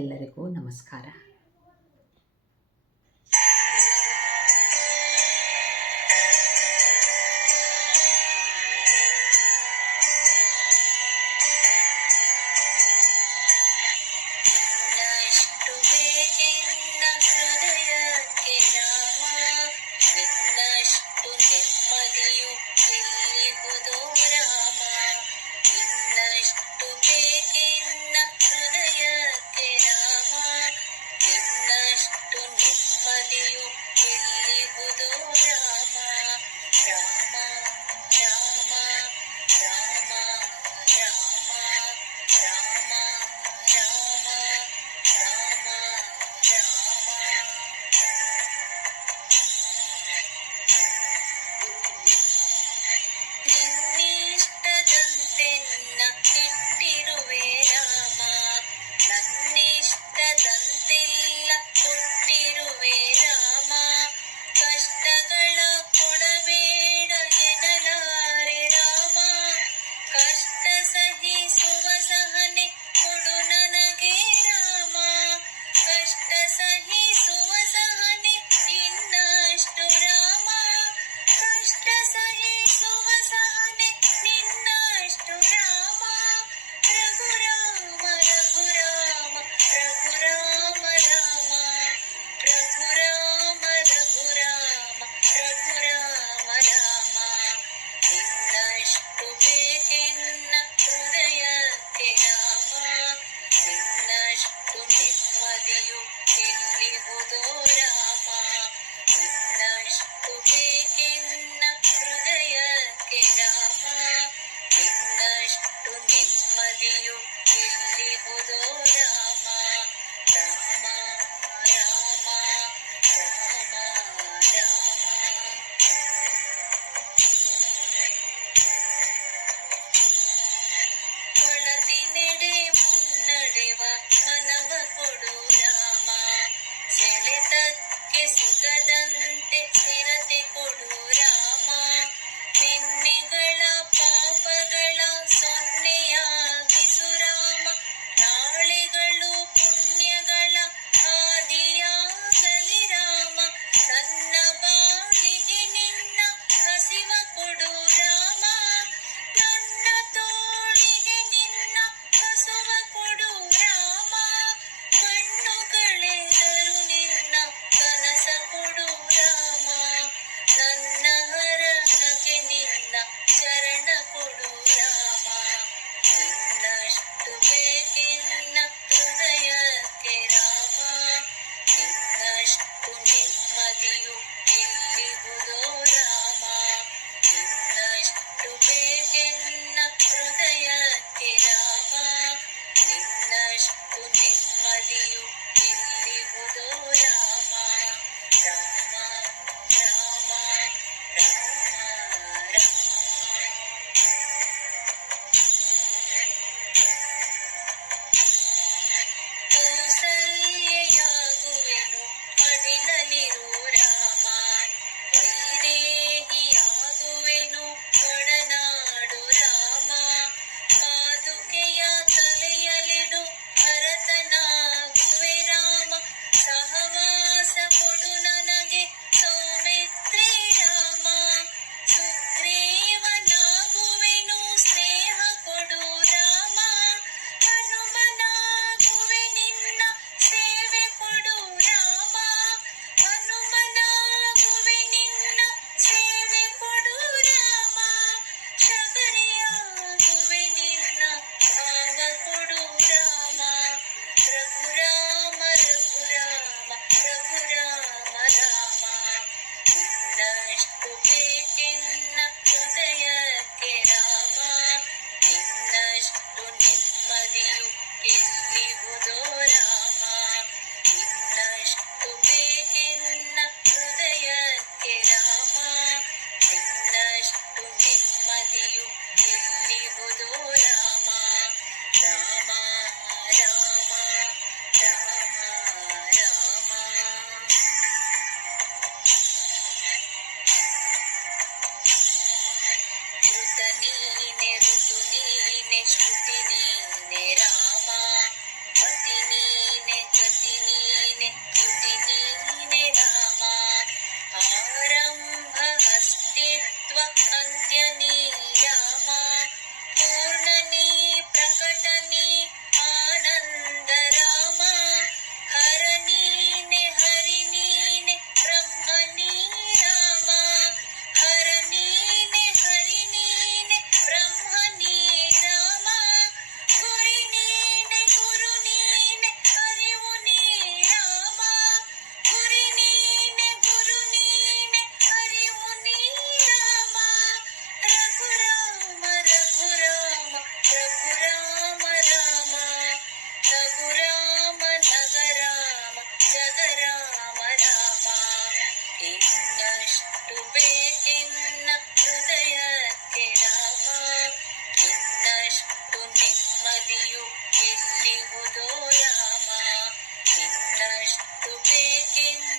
ಎಲ್ಲರಿಗೂ ನಮಸ್ಕಾರ ನಿನ್ನಷ್ಟು ಬೇಕೆ ನಿನ್ನ ಹೃದಯ ಕೆ ರಾಮ ನಿನ್ನಷ್ಟು ನೆಮ್ಮದಿಯು ಎಲ್ಲಿ God. know. ಎಲ್ಲಿವುದೋ ರಾಮ ನಿನ್ನಷ್ಟು ಬೇಕೆಂದು